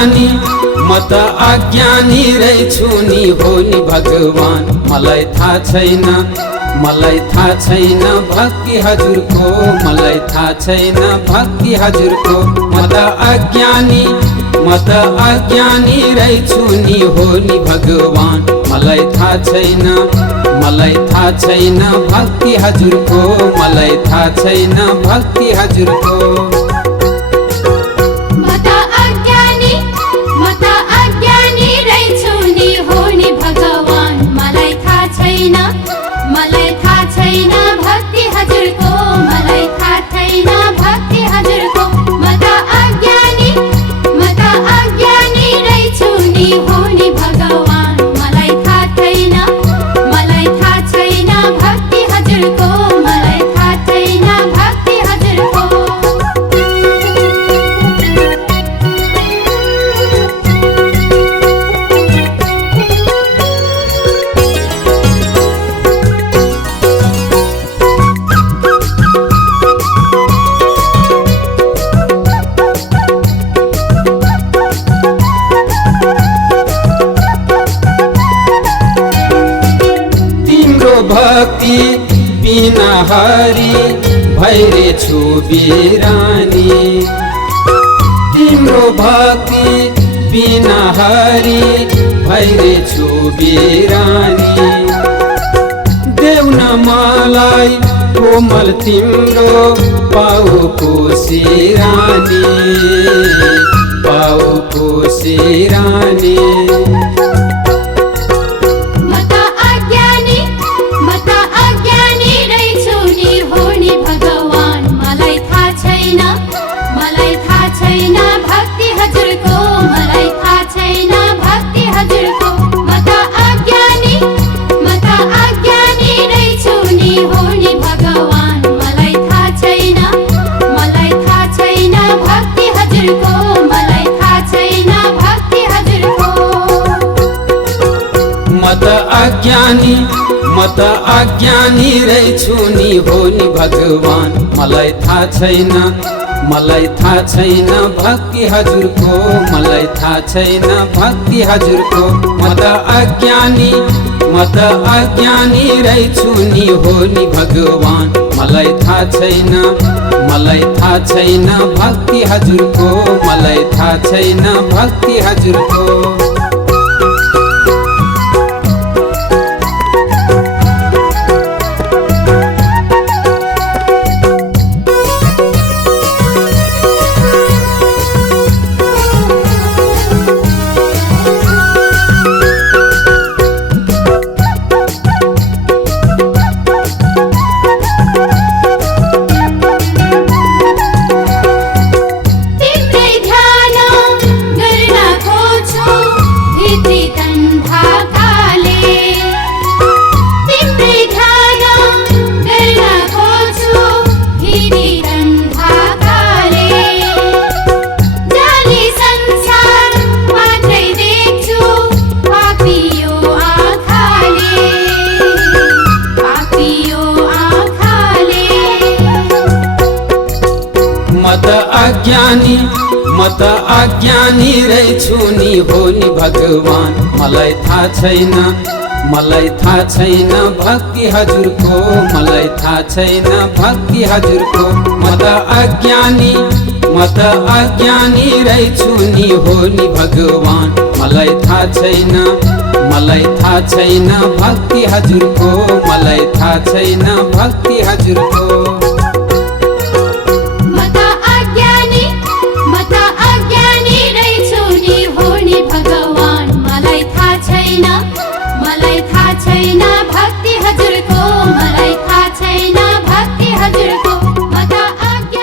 अज्ञानी म त अज्ञानी रहेछु नि हो नि भगवान। मलाई थाहा छैन, मलाई थाहा छैन भक्ति हजुरको, मलाई थाहा छैन भक्ति हजुरको। म त अज्ञानी, म त अज्ञानी रहेछु नि हो नि भगवान। मलाई थाहा छैन, मलाई थाहा छैन भक्ति हजुरको, मलाई थाहा छैन भक्ति हजुरको। मलाई थाहा छैन भक्ति हजुरको, मलाई थाहा छैन भक्ति हजुरको। म त अज्ञानी, म त अज्ञानी रहेछु नि हो नि भगवान। मलाई थाहा छैन, मलाई थाहा छैन भक्ति हजुरको, मलाई थाहा छैन भक्ति हजुरको। भक्ति बिना हरि भइरेछु बिरानी। तिम्रो भक्ति बिना हरि भइरेछु बिरानी। देऊ न मलाई कोमल तिम्रो पाउको सिरानी, पाउको सिरानी। मलाई थाहा छैन भक्ति हजुरको, मलाई थाहा छैन भक्ति हजुरको। म त अज्ञानी, म त अज्ञानी रहेछु नि हो नि भगवान। मलाई थाहा छैन, मलाई थाहा छैन भक्ति हजुरको, मलाई थाहा छैन भक्ति हजुरको। म त अज्ञानी, म त अज्ञानी रहेछु नि हो नि भगवान। मलाई थाहा छैन, मलाई थाहा छैन भक्ति हजुरको, मलाई थाहा छैन भक्ति हजुरको। म त अज्ञानी, म त अज्ञानी रहेछु नि हो नि भगवान। मलाई थाहा छैन, मलाई थाहा छैन भक्ति हजुरको, मलाई थाहा छैन भक्ति हजुरको। म त अज्ञानी, म त अज्ञानी रहेछु नि हो नि भगवान। मलाई थाहा छैन, मलाई थाहा छैन भक्ति हजुरको, मलाई थाहा छैन भक्ति हजुरको। म त अज्ञानी, म त अज्ञानी रहेछु नि हो नि भगवान। मलाई थाहा छैन, मलाई थाहा छैन भक्ति हजुरको, मलाई थाहा छैन भक्ति हजुरको।